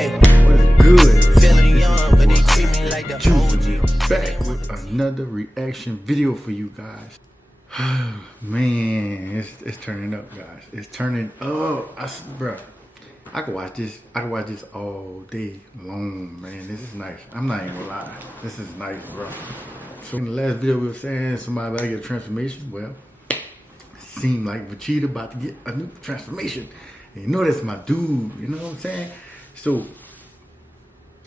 Hey, what is good? Feeling young, but they treat me like the OG. Back with another reaction video for you guys. Man, it's turning up, guys. It's turning up. Bro, I could watch this. I could watch this all day long, man. This is nice. I'm not even gonna lie. This is nice, bro. So in the last video we were saying somebody about to get a transformation. Well, it seemed like Vegeta about to get a new transformation. And you know that's my dude. You know what I'm saying? So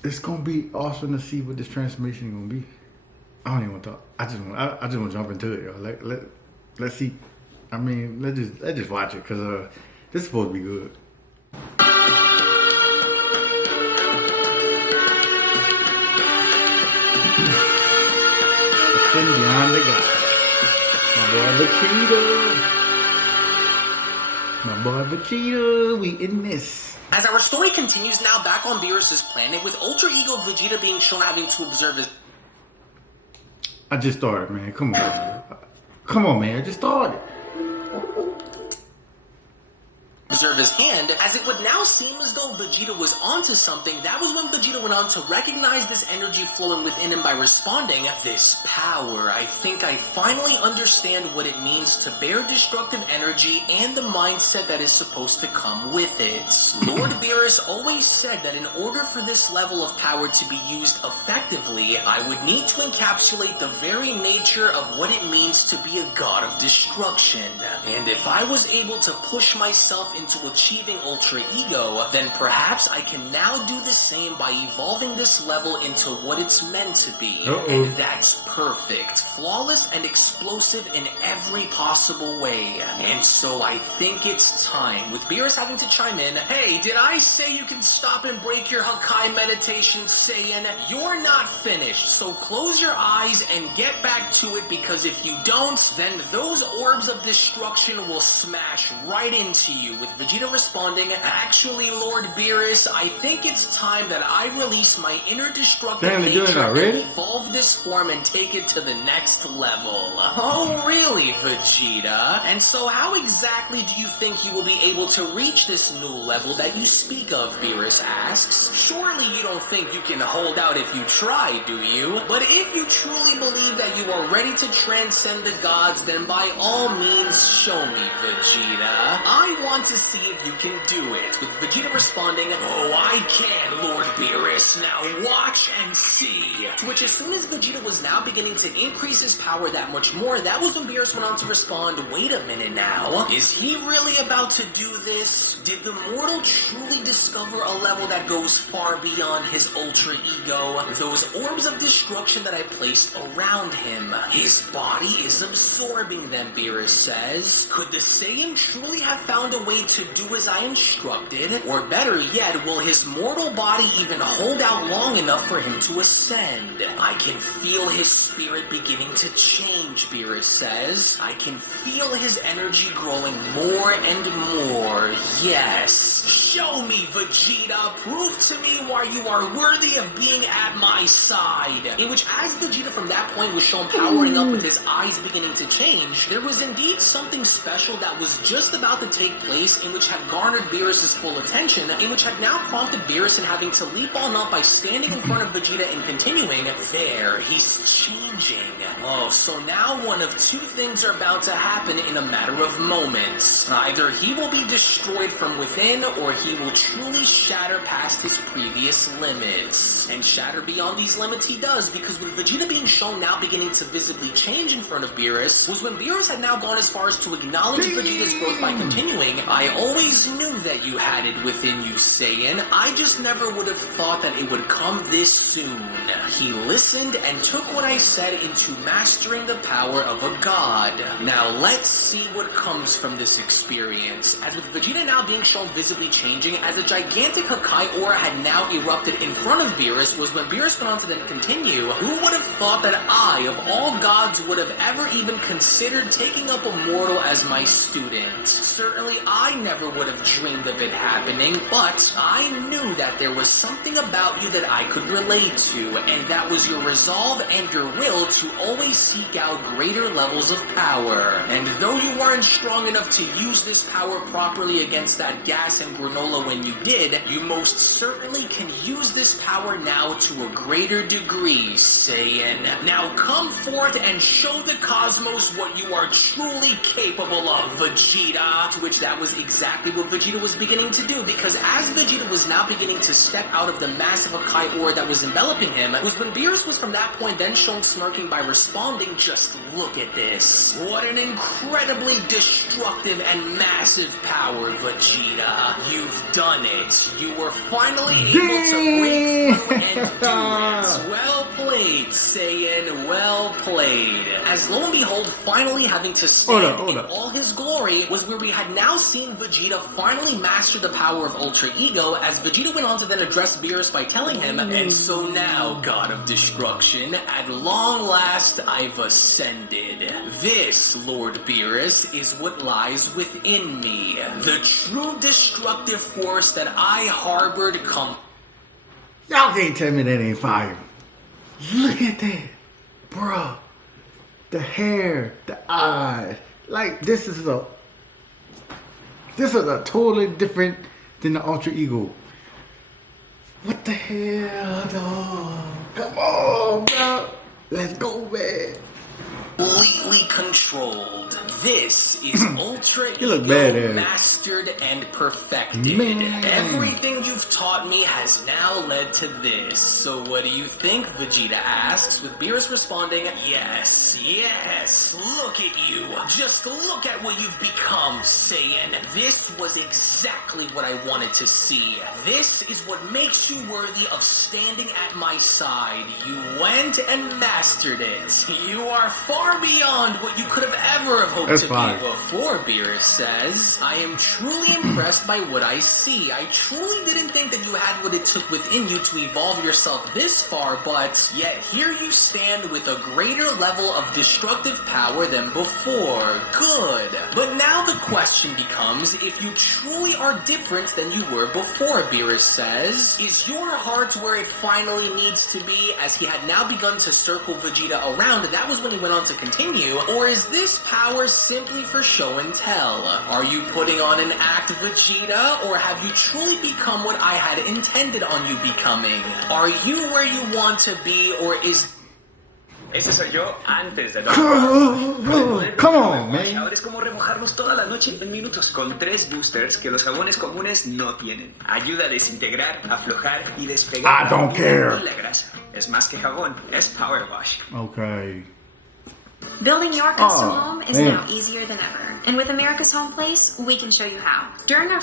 it's gonna be awesome to see what this transformation is gonna be. I don't even want to talk. I just want to jump into it, yo. Let's see. I mean, let's just watch it, cause this is supposed to be good. Ascend beyond the gods. My boy Vegeta. My boy Vegeta. We in this. As our story continues now back on Beerus' planet, with Ultra Ego Vegeta being shown having to observe his... I just started, man. Come on, man. Come on, man. I just started. Observe his hand, as it would now seem as though Vegeta was onto something. That was when Vegeta went on to recognize this energy flowing within him by responding, "This power, I think I finally understand what it means to bear destructive energy and the mindset that is supposed to come with it." Lord Beerus always said that in order for this level of power to be used effectively, I would need to encapsulate the very nature of what it means to be a god of destruction. And if I was able to push myself into achieving Ultra Ego, then perhaps I can now do the same by evolving this level into what it's meant to be. And that's perfect, flawless, and explosive in every possible way. And so I think it's time, with Beerus having to chime in, "Hey, did I say you can stop and break your Hakai meditation, Saiyan? You're not finished, so close your eyes and get back to it, because if you don't, then those orbs of destruction will smash right into you." With Vegeta responding, "Actually, Lord Beerus, I think it's time that I release my inner destructive nature and evolve this form and take it to the next level." "Oh, really, Vegeta? And so how exactly do you think you will be able to reach this new level that you speak of?" Beerus asks. "Surely you don't think you can hold out if you try, do you? But if you truly believe that you are ready to transcend the gods, then by all means show me, Vegeta. I want to see if you can do it." With Vegeta responding, "Oh, I can, Lord Beerus. Now watch and see." To which, as soon as Vegeta was now beginning to increase his power that much more, that was when Beerus went on to respond, "Wait a minute now. Is he really about to do this? Did the mortal truly discover a level that goes far beyond his Ultra Ego? Those orbs of destruction that I placed around him, his body is absorbing them," Beerus says. "Could the Saiyan truly have found a way to do as I instructed? Or better yet, will his mortal body even hold out long enough for him to ascend? I can feel his spirit beginning to change," Beerus says. "I can feel his energy growing more and more. Yes. Show me, Vegeta. Prove to me why you are worthy of being at my side." In which, as Vegeta from that point was shown powering up with his eyes beginning to change, there was indeed something special that was just about to take place, in which had garnered Beerus' full attention, in which had now prompted Beerus in having to leap on up by standing in front of Vegeta and continuing, "There, he's changing. Oh, so now one of two things are about to happen in a matter of moments. Either he will be destroyed from within, or he will truly shatter past his previous limits." And shatter beyond these limits he does, because with Vegeta being shown now beginning to visibly change in front of Beerus, was when Beerus had now gone as far as to acknowledge Vegeta's growth by continuing, "I always knew that you had it within you, Saiyan. I just never would have thought that it would come this soon." He listened and took what I said into mastering the power of a god. Now let's see what comes from this experience. As with Vegeta now being shown visibly changing, as a gigantic Hakai aura had now erupted in front of Beerus, was when Beerus went on to then continue, "Who would have thought that I, of all gods, would have ever even considered taking up a mortal as my student? Certainly I never would have dreamed of it happening, but I knew that there was something something about you that I could relate to, and that was your resolve and your will to always seek out greater levels of power. And though you weren't strong enough to use this power properly against that gas and granola when you did, you most certainly can use this power now to a greater degree, Saiyan. Now come forth and show the cosmos what you are truly capable of, Vegeta. To which that was exactly what Vegeta was beginning to do, because as Vegeta was now beginning to step out of the massive Hakai aura that was enveloping him, was when Beerus was from that point then shown smirking by responding, just look at this. What an incredibly destructive and massive power, Vegeta. You've done it. You were finally able to break through and do it. Well played, Saiyan. Well played. As lo and behold, finally having to stand in all his glory was where we had now seen Vegeta finally master the power of Ultra Ego, as Vegeta went on to then address Beerus by telling him, and so now, God of Destruction, at long last I've ascended. This, Lord Beerus, is what lies within me. The true destructive force that I harbored Y'all can't tell me that ain't fire. Look at that. Bruh. The hair, the eyes. Like, this is a totally different than the Ultra Ego. What the hell, dog? Come on, bro. Let's go, man. completely controlled. This is Ultra look Ego badass. mastered and perfected. Man. Everything you've taught me has now led to this. So what do you think? Vegeta asks, with Beerus responding, yes, yes, look at you. Just look at what you've become, Saiyan. This was exactly what I wanted to see. This is what makes you worthy of standing at my side. You went and mastered it. You are far beyond what you could have ever have hoped to be before, Beerus says. I am truly impressed by what I see. I truly didn't think that you had what it took within you to evolve yourself this far, but yet here you stand with a greater level of destructive power than before. Good. But now the question becomes, if you truly are different than you were before, Beerus says, is your heart where it finally needs to be? As he had now begun to circle Vegeta around, that was when he went on to continue, or is this power simply for show and tell? Are you putting on an act, Vegeta, or have you truly become what I had intended on you becoming? Are you where you want to be, or is... Ese soy yo antes de Come on, man. Ahora es como remojarnos toda la noche en minutos con 3 boosters que los jabones comunes no tienen. Ayuda a desintegrar, aflojar y despegar. I don't care. La grasa. Es más que jabón, es power wash. Okay. Building your custom home is now easier than ever. And with America's Home Place, we can show you how. During our...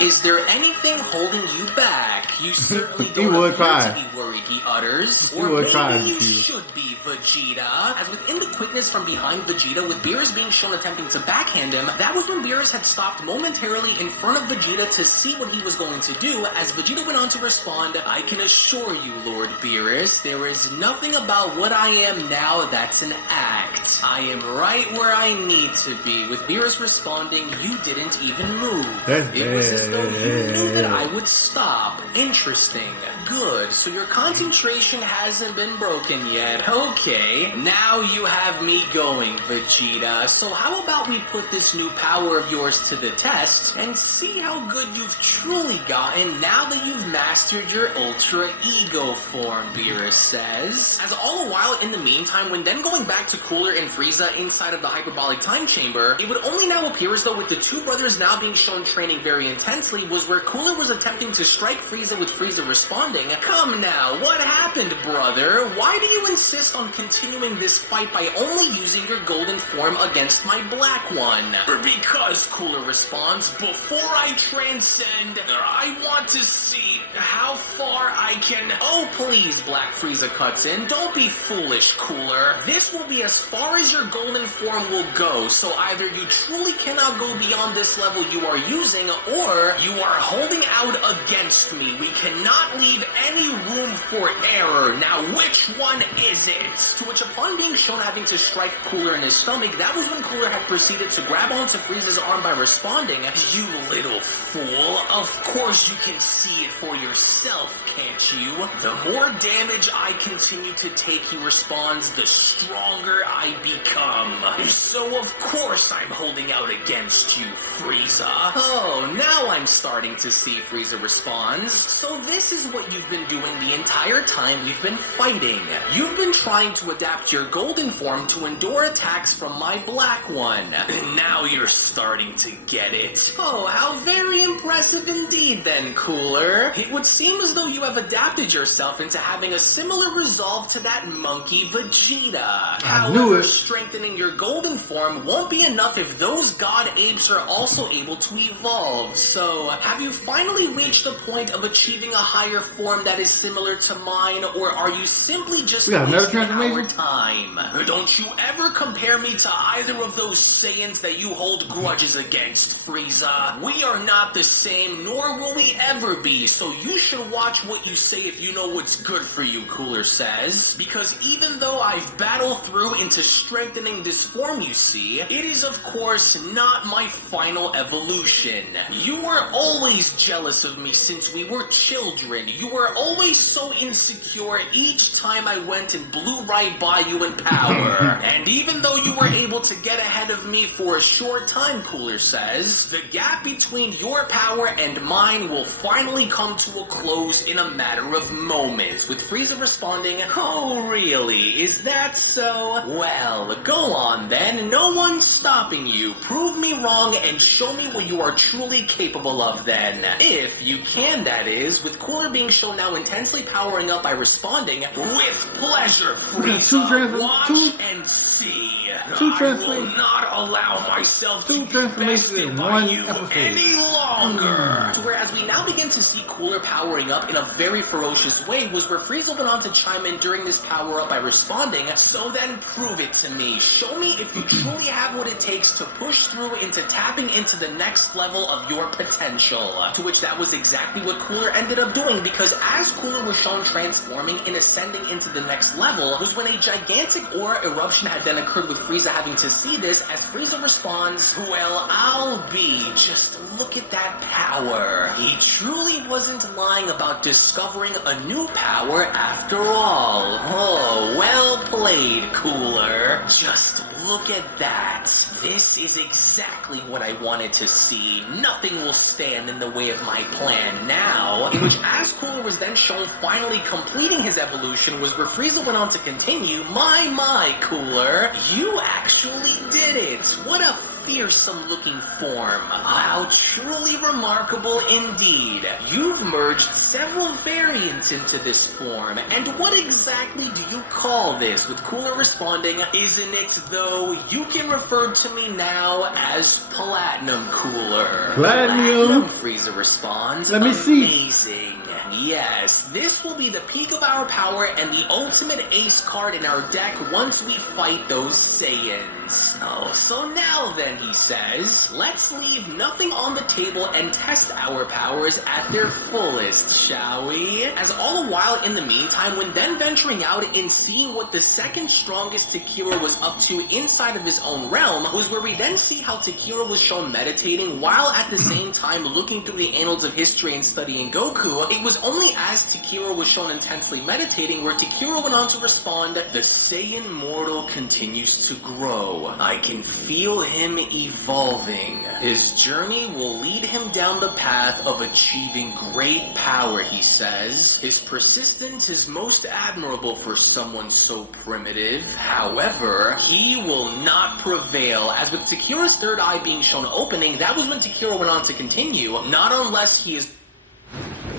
Is there anything holding you back? You certainly He don't would appear try. to be worried, he utters. He Or would maybe try, you Vegeta. should be, Vegeta. As within the quickness from behind Vegeta, with Beerus being shown attempting to backhand him, that was when Beerus had stopped momentarily in front of Vegeta to see what he was going to do. As Vegeta went on to respond, I can assure you, Lord Beerus, there is nothing about what I am now that's an act. I am right where I need to be. With Beerus responding, you didn't even move. That's It was as though you knew that bad. I would stop. Interesting. Good. So your concentration hasn't been broken yet. Okay. Now you have me going, Vegeta. So how about we put this new power of yours to the test and see how good you've truly gotten now that you've mastered your Ultra Ego form, Beerus says. As all the while, in the meantime, when then going back to Cooler and Frieza inside of the hyperbolic time chamber, it would only now appear as though with the two brothers now being shown training very intensely was where Cooler was attempting to strike Frieza with Frieza responding, come now, what happened, brother? Why do you insist on continuing this fight by only using your golden form against my black one? Because, Cooler responds, before I transcend, I want to see how far I can... Oh, please, Black Frieza cuts in. Don't be foolish, Cooler. This will be as far as your golden form will go, so either you truly cannot go beyond this level you are using, or you are holding out against me. We cannot leave any any room for error. Now, which one is it? To which, upon being shown having to strike Cooler in his stomach, that was when Cooler had proceeded to grab onto Frieza's arm by responding, "You little fool, of course you can see it for yourself, can't you? The more damage I continue to take," he responds, "the stronger I become. So of course I'm holding out against you, Frieza." "Oh, now I'm starting to see," Frieza responds. "So this is what you've been doing the entire time we've been fighting. You've been trying to adapt your golden form to endure attacks from my black one. Now you're starting to get it. Oh, how very impressive indeed then, Cooler. It would seem as though you have adapted yourself into having a similar resolve to that monkey Vegeta. However, strengthening your golden form won't be enough if those god apes are also able to evolve. So, have you finally reached the point of achieving a higher form that is similar to mine, or are you simply just wasting our time? Don't you ever compare me to either of those Saiyans that you hold grudges against, Frieza. We are not the same, nor will we ever be, so you should watch what you say if you know what's good for you," Cooler says. "Because even though I've battled through into strengthening this form you see, it is of course not my final evolution. You were always jealous of me since we were children. You were always so insecure each time I went and blew right by you in power. And even though you were able to get ahead of me for a short time," Cooler says, "the gap between your power and mine will finally come to a close in a matter of moments," with Frieza responding, "Oh really? Is that so? Well, go on then. No one's stopping you. Prove me wrong and show me what you are truly capable of then. If you can, that is," with Cooler being shown now intensely powering up by responding, "With pleasure, Frieza. Watch and see. I will not allow myself to be bested by you any longer." So whereas we now begin to see Cooler powering up in a very ferocious way was where Frieza went on to chime in during this power up by responding, "So then prove it to me. Show me if you truly have what it takes to push through into tapping into the next level of your potential." To which that was exactly what Cooler ended up doing, because as Cooler was shown transforming and ascending into the next level was when a gigantic aura eruption had then occurred, with Frieza having to see this as Frieza responds, "Well, I'll be. Just look at that power." He truly wasn't lying about discovering a new power after all. Oh, well played, Cooler. Just look at that. This is exactly what I wanted to see. Nothing will stand in the way of my plan now. In which, as Cooler was then shown finally completing his evolution, was where Frieza went on to continue, My, Cooler, you actually did it. What a fearsome looking form. How truly remarkable indeed. You've merged several variants into this form, and what exactly do you call this? With Cooler responding, "Isn't it though? You can refer to me now as Platinum, Cooler." Platinum, Frieza responds. "Let me see." Amazing. Yes, this will be the peak of our power and the ultimate ace card in our deck once we fight those Saiyans. Oh, so now then, he says, let's leave nothing on the table and test our powers at their fullest, shall we? As all the while in the meantime, when then venturing out and seeing what the second strongest Takira was up to inside of his own realm, was where we then see how Takira was shown meditating while at the same time looking through the annals of history and studying Goku. It was only as Takira was shown intensely meditating where Takira went on to respond, "The Saiyan mortal continues to grow. I can feel him evolving. His journey will lead him down the path of achieving great power," he says. "His persistence is most admirable for someone so primitive. However, he will not prevail." As with Takira's third eye being shown opening, that was when Takira went on to continue, "Not unless he is..."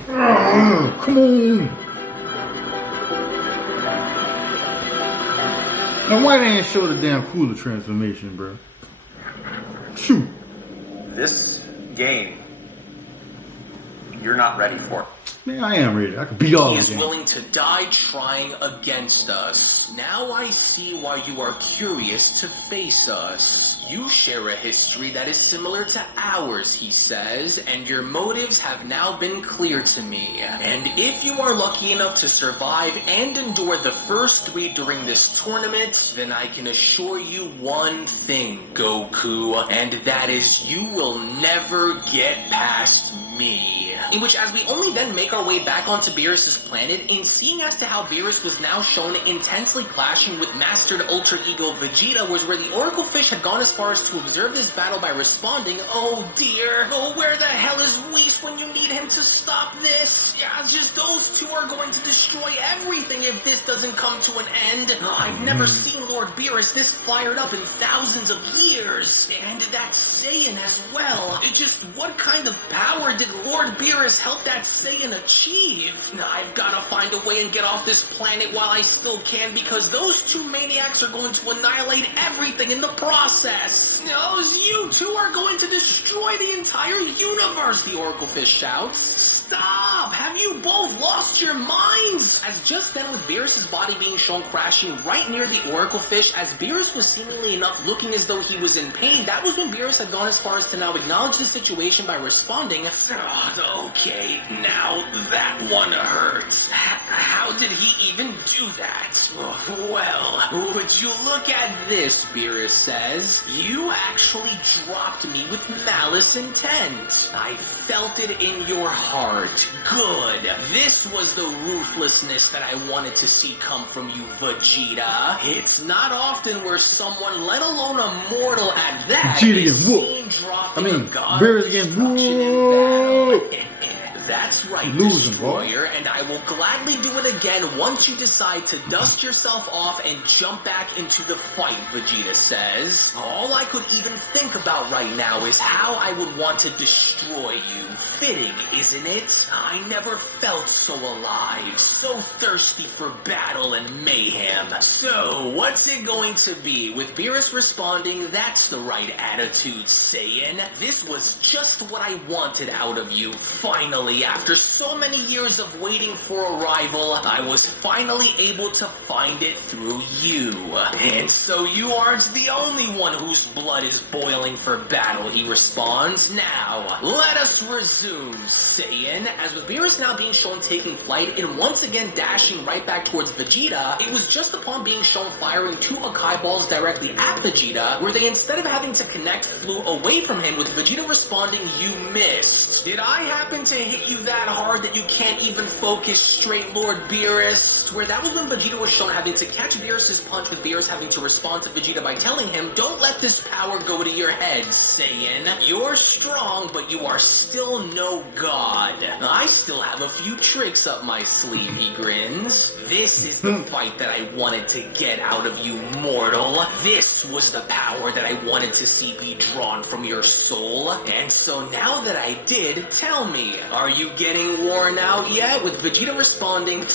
Come on. Now why they ain't show the damn Cooler transformation, bro? Shoot. This game you're not ready for. Man, I am ready. I can beat all He of is them. willing to die trying against us. Now I see why you are curious to face us. You share a history that is similar to ours, he says, and your motives have now been clear to me. And if you are lucky enough to survive and endure the first 3 during this tournament, then I can assure you one thing, Goku, and that is you will never get past me. In which, as we only then make our way back onto Beerus' planet, in seeing as to how Beerus was now shown intensely clashing with Mastered Ultra Ego Vegeta, was where the Oracle Fish had gone as far as to observe this battle by responding, "Oh dear, oh where the hell is Whis when you need him to stop this? Yeah, just those two are going to destroy everything if this doesn't come to an end. I've never seen Lord Beerus this fired up in thousands of years. And that Saiyan as well. Just what kind of power did Lord Beerus help that Saiyan achieve? I've gotta find a way and get off this planet while I still can, because those two maniacs are going to annihilate everything in the process. You two are going to destroy the entire universe," the Oracle Fish shouts. "Stop! Have you both lost your minds?" As just then, with Beerus' body being shown crashing right near the Oracle Fish, as Beerus was seemingly enough looking as though he was in pain, that was when Beerus had gone as far as to now acknowledge the situation by responding, "Okay, now that one hurts. How did he even do that? Well, would you look at this," Beerus says. "You actually dropped me with malice intent. I felt it in your heart. Good. This was the ruthlessness that I wanted to see come from you, Vegeta. It's not often where someone, let alone a mortal at that, Vegeta is getting seen whooped. dropping I mean, a god Beerus of getting destruction in whooped. battle. That's right, Losing, bro. Destroyer, and I will gladly do it again once you decide to dust yourself off and jump back into the fight," Vegeta says. "All I could even think about right now is how I would want to destroy you. Fitting, isn't it? I never felt so alive, so thirsty for battle and mayhem. So, what's it going to be?" With Beerus responding, "That's the right attitude, Saiyan. This was just what I wanted out of you. Finally, after so many years of waiting for arrival, I was finally able to find it through you. And so you aren't the only one whose blood is boiling for battle," he responds. "Now, let us resume, Saiyan." As with Beerus now being shown taking flight and once again dashing right back towards Vegeta, it was just upon being shown firing 2 Hakai balls directly at Vegeta, where they, instead of having to connect, flew away from him, with Vegeta responding, "You missed. Did I happen to hit you that hard that you can't even focus straight, Lord Beerus?" Where that was when Vegeta was shown having to catch Beerus' punch, with Beerus having to respond to Vegeta by telling him, "Don't let this power go to your head, Saiyan. You're strong, but you are still no god. I still have a few tricks up my sleeve," he grins. "This is the fight that I wanted to get out of you, mortal. This was the power that I wanted to see be drawn from your soul. And so now that I did, tell me, are you getting worn out yet?" With Vegeta responding,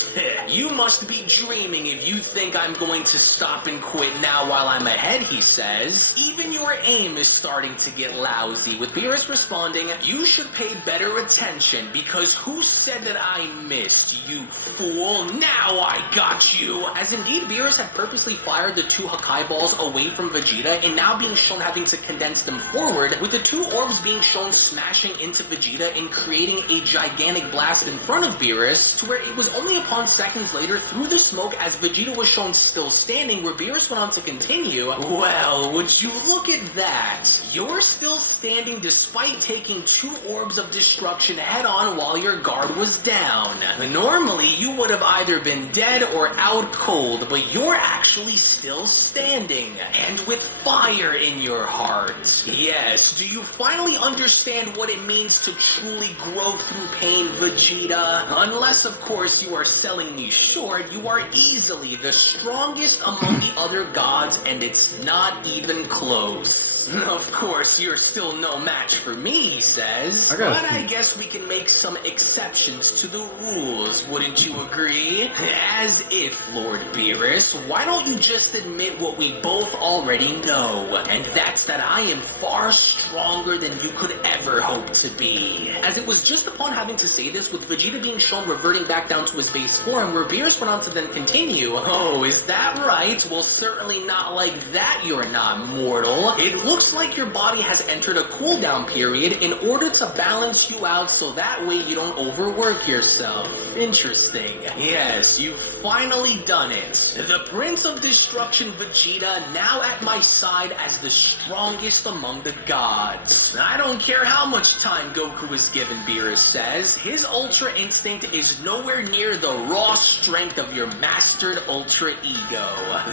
"You must be dreaming if you think I'm going to stop and quit now while I'm ahead," he says. "Even your aim is starting to get lousy." With Beerus responding, "You should pay better attention, because who said that I missed, you fool? Now I got you." As indeed Beerus had purposely fired the 2 Hakai balls away from Vegeta, and now being shown having to condense them forward, with the 2 orbs being shown smashing into Vegeta and creating a gigantic blast in front of Beerus, to where it was only upon seconds later, through the smoke, as Vegeta was shown still standing, where Beerus went on to continue, "Well, would you look at that? You're still standing despite taking 2 orbs of destruction head-on while your guard was down. Normally, you would have either been dead or out cold, but you're actually still standing, and with fire in your heart. Yes, do you finally understand what it means to truly grow through pain, Vegeta? Unless, of course, you are selling me short, you are easily the strongest among the other gods, and it's not even close." Of course, you're still no match for me, he says. I gotta But I see. guess we can make some exceptions to the rules, wouldn't you agree? As if, Lord Beerus, why don't you just admit what we both already know? And that's that I am far stronger than you could ever hope to be. As it was just upon having to say this, with Vegeta being shown reverting back down to his base form, where Beerus went on to then continue, oh, is that right? Well, certainly not like that, you're not mortal. It looks like your body has entered a cooldown period in order to balance you out so that way you don't overwork yourself. Interesting. Yes, you've finally done it. The Prince of Destruction Vegeta now at my side as the strongest among the gods. I don't care how much time Goku is given, Beerus says. His Ultra Instinct is nowhere near the raw strength of your mastered Ultra Ego.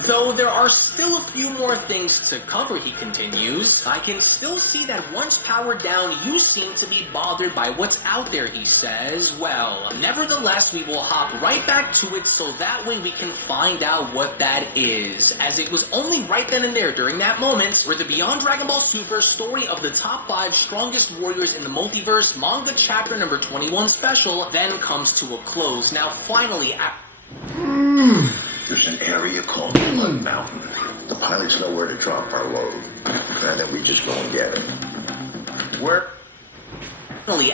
Though there are still a few more things to cover, he continues. I can still see that once powered down, you seem to be bothered by what's out there, he says. Well, nevertheless, we will hop right back to it so that way we can find out what that is. As it was only right then and there during that moment where the Beyond Dragon Ball Super story of the top 5 strongest warriors in the multiverse manga chapter number 21 special then comes to a close. Now finally, There's an area called Blood Mountain. The pilots know where to drop our load. And then we just go and get it. Where?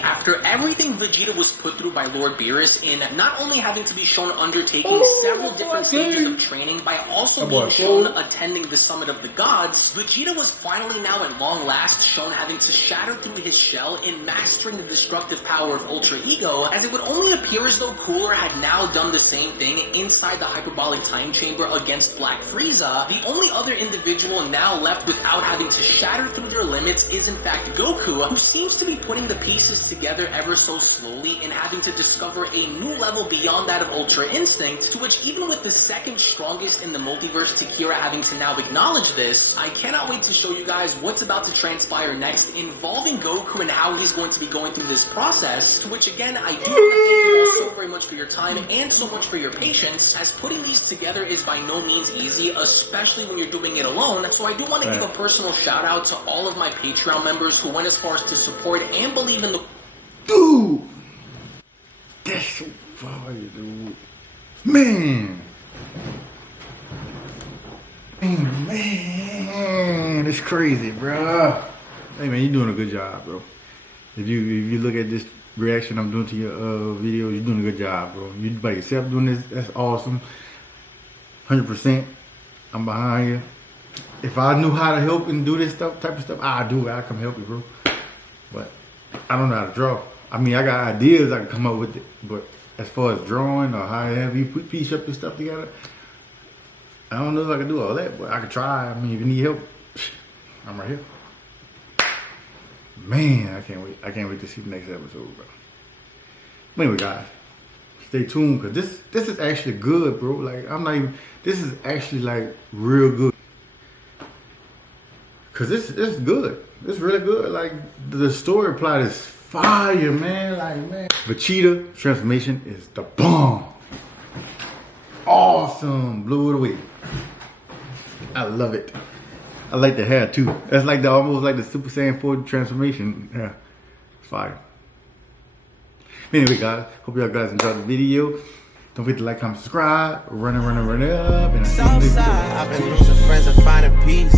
After everything Vegeta was put through by Lord Beerus in not only having to be shown undertaking several different stages of training, by also being shown attending the Summit of the Gods, Vegeta was finally now at long last shown having to shatter through his shell in mastering the destructive power of Ultra Ego, as it would only appear as though Cooler had now done the same thing inside the Hyperbolic Time Chamber against Black Frieza. The only other individual now left without having to shatter through their limits is in fact Goku, who seems to be putting the pieces together ever so slowly and having to discover a new level beyond that of Ultra Instinct, to which even with the second strongest in the multiverse, Takira, having to now acknowledge this, I cannot wait to show you guys what's about to transpire next involving Goku and how he's going to be going through this process, to which again, I do want to thank you all so very much for your time and so much for your patience, as putting these together is by no means easy, especially when you're doing it alone. So I do want to give a personal shout out to all of my Patreon members who went as far as to support and believe in the Dude, that's so fire, dude. Man, it's crazy, bro. Hey, man, you're doing a good job, bro. If you look at this reaction I'm doing to your videos, you're doing a good job, bro. You by yourself doing this, that's awesome. 100%. I'm behind you. If I knew how to help and do this type of stuff, I'd do it. I'd come help you, bro. But I don't know how to draw. I mean, I got ideas I can come up with it, but as far as drawing or how you put piece up your stuff together, I don't know if I can do all that, but I can try. I mean, if you need help, I'm right here. Man, I can't wait. I can't wait to see the next episode, bro. But anyway, guys, stay tuned, because this is actually good, bro. Like, I'm not even, this is actually like real good. Cause this is good. It's really good. Like, the story plot is fire, man. Like, man, Vegeta transformation is the bomb. Awesome, blew it away. I love it. I like the hair too. That's like almost like the Super Saiyan 4 transformation. Yeah, fire. Anyway, guys, hope y'all guys enjoyed the video. Don't forget to like, comment, subscribe. Run up, and I'll see you next Southside, video. I've been losing friends and finding peace.